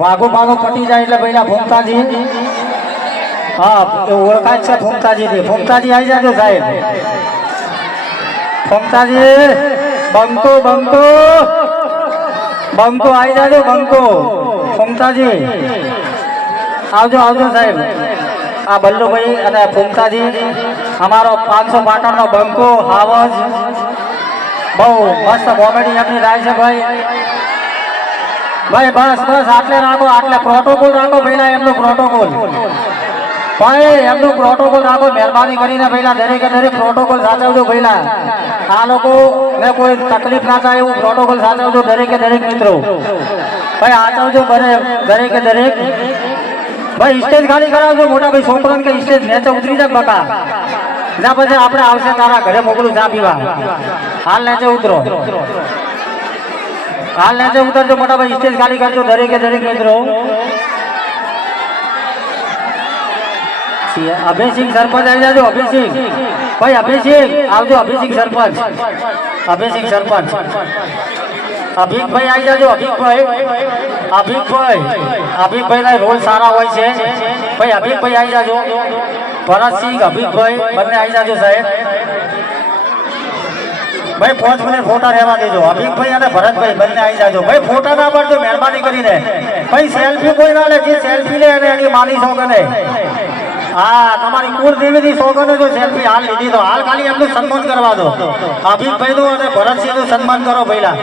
વાઘો ભાગો પટી જાય એટલે પેલા ભૂમતાજી હા ઓળખાય છે ભૂમતાજી ભૂમતાજી આવી જાજો સાહેબ ભૂમતાજી બંકો બંકો બંકો આવી જાજો બંકો ભૂમતાજી આવજો આવજો સાહેબ આ બલ્લુભાઈ અને ભૂમતાજી અમારો 500 પાટણનો બંકો હાવજ બહુ મસ્ત કોમેડી એમની થાય છે ભાઈ ભાઈ બસ બસ આટલે રાખો આટલે પ્રોટોકોલ રાખો પહેલા એમનો પ્રોટોકોલ ભાઈ એમનું પ્રોટોકોલ રાખો મહેરબાની કરીને પહેલા દરેકે દરેક પ્રોટોકોલ સાચવજો પહેલા આ લોકો ને કોઈ તકલીફ ના થાય એવું પ્રોટોકોલ સાચવજો દરેકે દરેક મિત્રો ભાઈ સાચવજો બને દરેકે દરેક ભાઈ સ્ટેજ ખાલી કરાવજો મોટા ભાઈ છોકરાને કે સ્ટેજ નીચે ઉતરી જાય બકા ના પછી આપણે આવશે તારા ઘરે મોકલું ચા પીવા હાલ નીચે ઉતરો હાલ નીચે ઉતરજો મોટા ભાઈ સ્ટેજ ખાલી કરજો દરેકે દરેક મિત્રો અભયસિંહ સરપંચ આવી જાજો અભયસિંહ ભાઈ અભયસિંહ આવજો અભયસિંહ સરપંચ અભયસિંહ સરપંચ અભિકભાઈ આવી જાજો અભિકભાઈ અભિકભાઈ ના રોલ સારા હોય છે ભાઈ અભિકભાઈ આવી જાજો ભરતસિંહ અભિકભાઈ બંને આવી જાજો સાહેબ ભાઈ 5 મિનિટ ફોટા રહેવા દેજો અભિકભાઈ અને ભરતભાઈ બંને આવી જાજો ભાઈ ફોટા ના પડજો મહેરબાની કરીને ભાઈ સેલ્ફી કોઈ ના લે જે સેલ્ફી લે અને એની માની સોગને હા તમારી કુળદેવીની સોગને જો સેલ્ફી હાલ લીધી તો હાલ ખાલી એમનું સન્માન કરવા દો અભિકભાઈ નું અને ભરતસિંહ નું સન્માન કરો પહેલા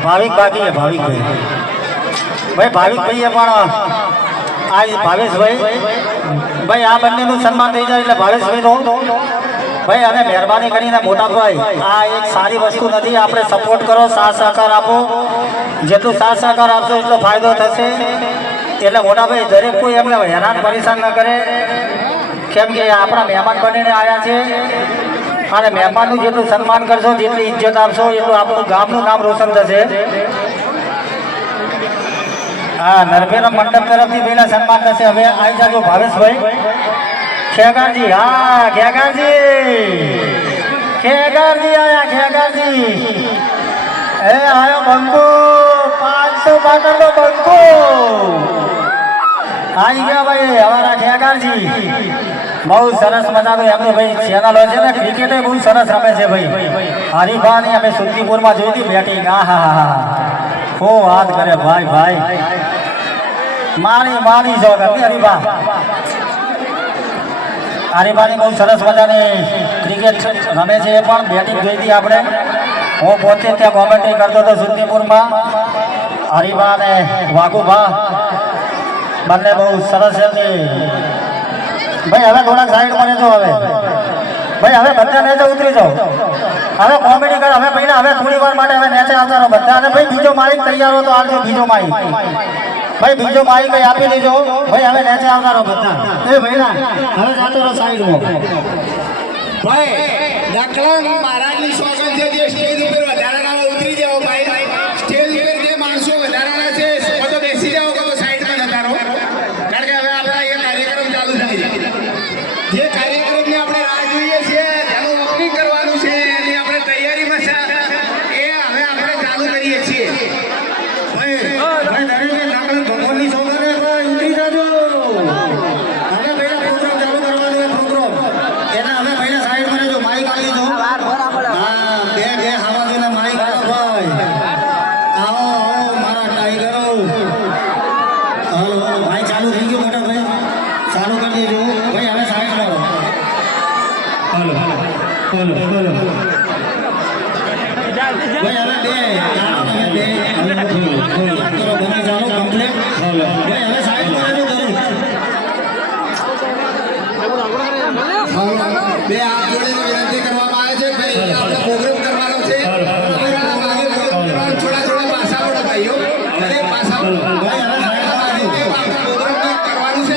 ભાવિક બાકી ભાવિકભાઈ ભાઈ ભાવિકભાઈએ પણ આજ ભાવેશભાઈ ભાઈ આ બંનેનું સન્માન થઈ જાય એટલે ભાવેશભાઈનું ભાઈ અને મહેરબાની કરીને મોટા ભાઈ આ એક સારી વસ્તુ નથી આપણે સપોર્ટ કરો સાથ સહકાર આપો જેટલું સાથ સહકાર આપશો એટલો ફાયદો થશે એટલે મોટા ભાઈ દરેક કોઈ એમને હેરાન પરેશાન ન કરે કેમ કે આપણા મહેમાન બનીને આવ્યા છે અને મહેમાનનું જેટલું સન્માન કરશો જેટલી ઇજ્જત આપશો એટલું આપણું ગામનું નામ રોશન થશે હા નરભેરા મંડપ તરફથી પહેલા સન્માન થશે હવે આવી જાજો ભાવેશભાઈ ખેગારજી હા ખેગારજી આયા ખેગારજી એ આયો બંકો 500 પાટણનો બંકો આવી ગયા ભાઈ અમારા ખેગારજી બહુ સરસ મજાનું એમની ભાઈ ચેનલ હોય છે ને ક્રિકેટ બહુ સરસ રમે છે ભાઈ હરિભાની અમે સુરતીપુરમાં જોઈ હતી બેટિંગ હા હો વાત કરે ભાઈ ભાઈ મારી જો હરિભા હરિભાની બહુ સરસ મજાની ક્રિકેટ રમે છે પણ બેટિંગ જોઈ હતી આપણે હું પોતે ત્યાં કોમેન્ટ્રી કરતો હતો સુરતીપુરમાં હરિભા અને વાઘુભા બંને બહુ સરસ છે ભાઈ હવે થોડાક સાઈડ માં રહેજો હવે ભાઈ હવે બધા નીચે ઉતરી જાઓ હવે કોમેડી કરો હવે પહેલા હવે થોડી વાર માટે હવે નીચે આવતા રહો બધા અને ભાઈ બીજો માઇક તૈયાર હો તો આવજો બીજો માઇક ભાઈ બીજો માઇક ભાઈ આપી દેજો ભાઈ હવે નીચે આવતા રહો બધા એ ભાઈલા હવે જાતો રહો સાઈડમાં ભાઈ દખલન મહારાજની સોગંદ છે જે સ્ટેજ ઉપર વધારાના ઉતરી જાઓ ભાઈ સ્ટેજ ઉપર જે માણસો વધારાના છે તો બેસી જાઓ કે સાઈડમાં જતા રહો કારણ કે હવે આપણા એ કાર્યક્રમ ચાલુ થાય છે જે કાર્યક્રમને આપણે રાહ જોઈએ છીએ તેનું ઓપનિંગ કરવાનું છે એની આપણે તૈયારીમાં છે એ હવે આપણે ચાલુ કરીએ છીએ ભાઈ દરેકે દખલન ભગવાનની સોગંદે ભાઈ ઉતરી જાજો હવે પહેલા પ્રોગ્રામ ચાલુ કરવાનો છે પ્રોગ્રામ એટલે હવે પહેલા સાઈડમાં રહેજો માઇક આપી દો હા બે હાવાજીના માઇક આપો ભાઈ આવો મારા ટાઈગરો હાલો ભાઈ ચાલુ થઈ ગયું મોટા ભાઈ ચાલુ કરી દેજો ભાઈ હવે સાઈડમાં રહો હાલો ભાઈ હવે બે ચાલો કમ્પ્લીટ હાલો ભાઈ હવે સાઈડમાં રહેજો બે હાથ જોડીને વિનંતી કરવામાં આવે છે ભાઈ આપણે પ્રોગ્રામ કરવાનો છે થોડા પાસાઓ ભાઈઓ દરેક પાસાઓ ભાઈ હવે પ્રોગ્રામ કરવાનું છે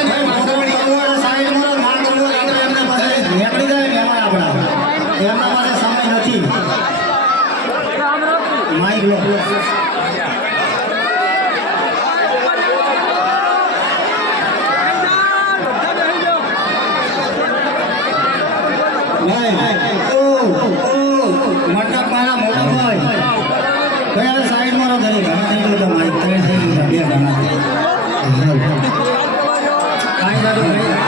સાઈડમાં ના કરવું એમના પાસે નીકળી જાય મહેમાન આપણા એમના પાસે સમય નથી માઇક લો મંડપ મારા મોટા ભાઈ ભાઈ હવે સાઈડમાં રહો ઘરે ઘણા થઈ ગયું મારી ત્રણ થઈ ગયું બે ઘણા કાંઈ સારું ભાઈ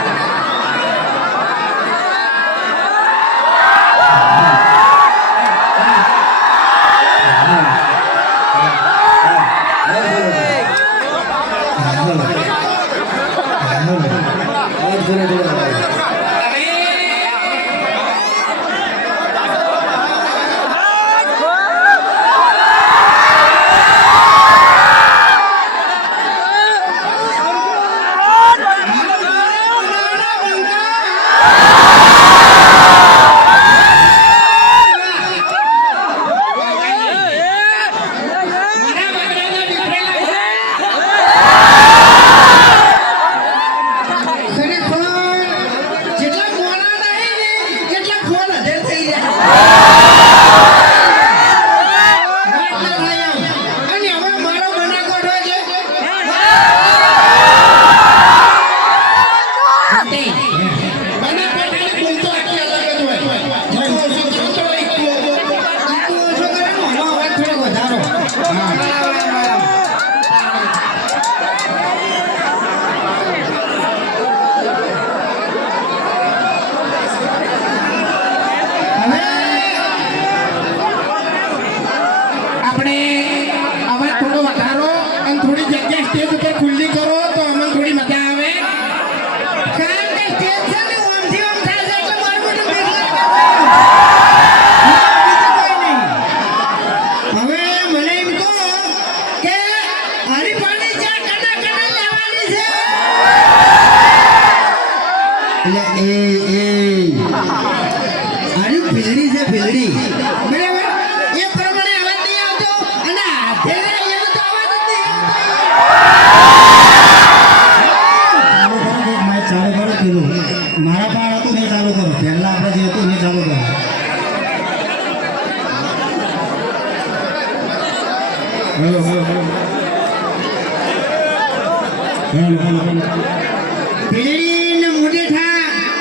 મારા પણ હતું નહીં ચાલુ કરો પહેલા આપણે જે હતું નહીં ચાલુ કરો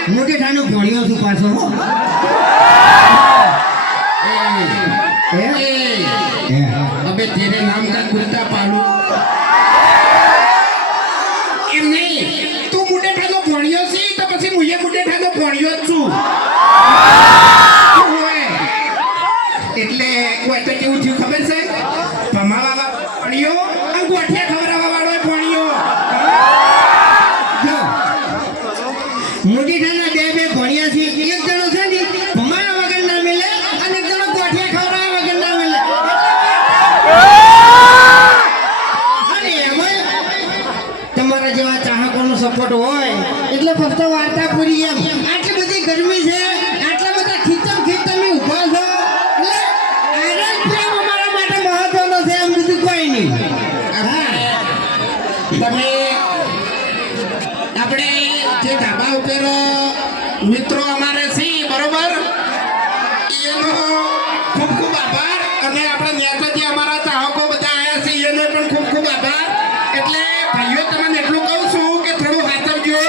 મોટેઠાનો ભણ્યો છું પાછો अबे तेरे नाम का कुर्ता पालू एम नहीं तू मुटे ठानो भणियो सी तो પછી મુયે મુटे ठानो ભણ્યો જ છું એટલે કોઈ તો કેવું થયું ખબર છે ભમાવા ભણ્યો અને ગોઠિયા ખવરાવા વાળો ભણ્યો જો મોટેઠાના બે ભણ્યા છે એક જણો છે ને ભમાવા વગર ના મિલે અને એક જણો ગોઠિયા ખવરાવા વગર ના મિલે તમારા જેવા ચાહકોનો સપોર્ટ હોય એટલે ફક્ત વાર્તા પૂરી એમ આટલી બધી ગરમી છે આટલા બધા ખીચમ ખીચ તમે ઊભા છો એટલે આયરન પ્રેમ અમારા માટે મહત્વનો છે એમ બીજું કોઈ નહીં તમે આપણે જે ધાબા ઉપર મિત્રો અમારે છે બરોબર એનો ખૂબ ખૂબ આભાર અને આપણે નેતાજી અમારા ચાહકો બધા આવ્યા છે એનો પણ ખૂબ ખૂબ આભાર એટલે ભાઈઓ તમને એટલું કહું છું કે થોડું હાથવજો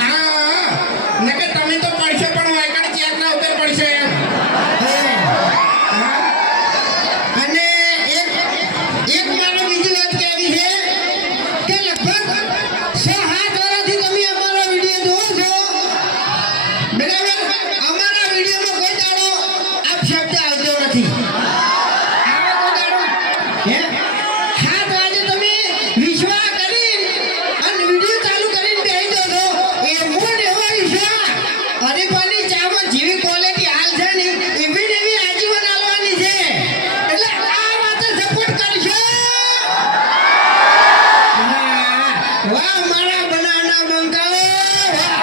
હા ને કે તમે તો પડશે પણ વાયકડ ચેક ના ઉપર પડશે એમ અને એક મારે બીજી વાત કહેવી છે કે લગભગ 6-7 વર્ષથી તમે અમારો વિડીયો જોવો છો બરાબર અમારા વિડીયોમાં કોઈ દાડો આપ શબ્દ આવતો નથી આવે કોઈ દાડો હે 7 વાગે તમે વિશ્વાસ કરી અને વિડીયો ચાલુ કરીને બેસી દો છો એ મૂળ એવો વિશ્વાસ હરીફાની ચામાં જેવી ક્વોલિટી હાલ છે ને એવી ને એવી આજીવન આવવાની છે એટલે આ વાતે સપોર્ટ કરશો વાહ મારા બનાવના બંકાઓ વાહ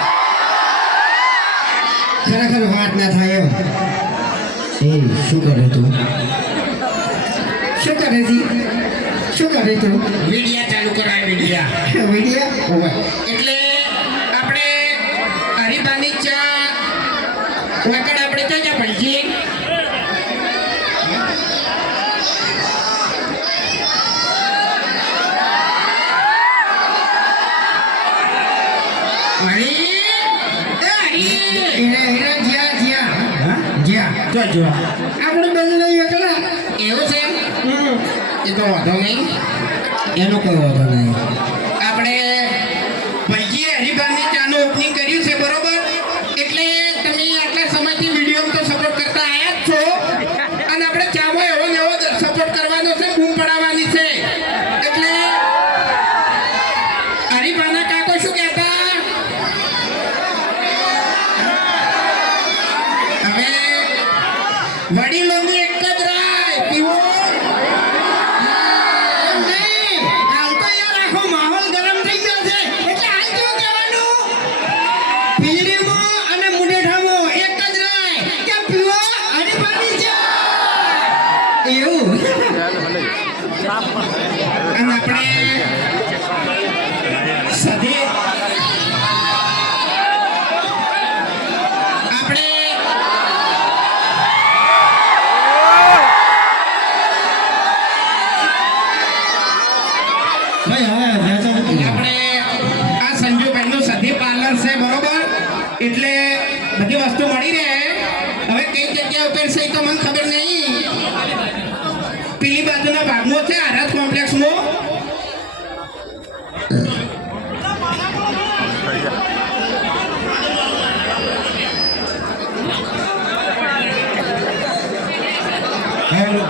ખરેખર વાત ના થાય એમ એ શું કરે તું શું કરે છી શું કરે તું વિડિયા ચાલુ કરાય વિડિયા વિડીયો એટલે આપણે હરીફાની ચા વાકડ આપણે ક્યાં પડી આપણે બંધ નહીં એકલા એવું છે એ તો વાંધો નહીં. એનો કોઈ વાંધો નહીં. આપણે ભાઈજીએ હરિભાઈની ચાનું ઓપનિંગ કર્યું છે બરોબર, એટલે તમે આટલા સમયથી વિડીયો તો સપોર્ટ કરતા આવ્યા જ છો, અને આપણે ચામાં એવો ને એવો સપોર્ટ કરવાનો છે, બૂમ પડાવવાની છે. એટલે હરિભાઈના કાકો શું કહેતા, હવે વડીલોની એક જ રાય પીવો. નહીં, હાલ તો યાર આખો માહોલ ગરમ થઈ ગયો છે, એટલે હાલ કેવું કહેવાનું? પીડીમાં અને મુંડેઠામાં એક જ રાય કે પીવો હરિભાઈની ચા. એવું. અને આપણે સધી આપણે ભાઈ હવે વેચો નથી. આપણે આ સંજુભાઈનું સધી પાર્લર છે બરોબર, એટલે બધી વસ્તુ મળી રહે. હવે કઈ જગ્યા ઉપર છે એ તો મને ખબર નહીં. પેલી બાજુના ભાગમાં છે આરાધ કોમ્પ્લેક્સમાં. હેલો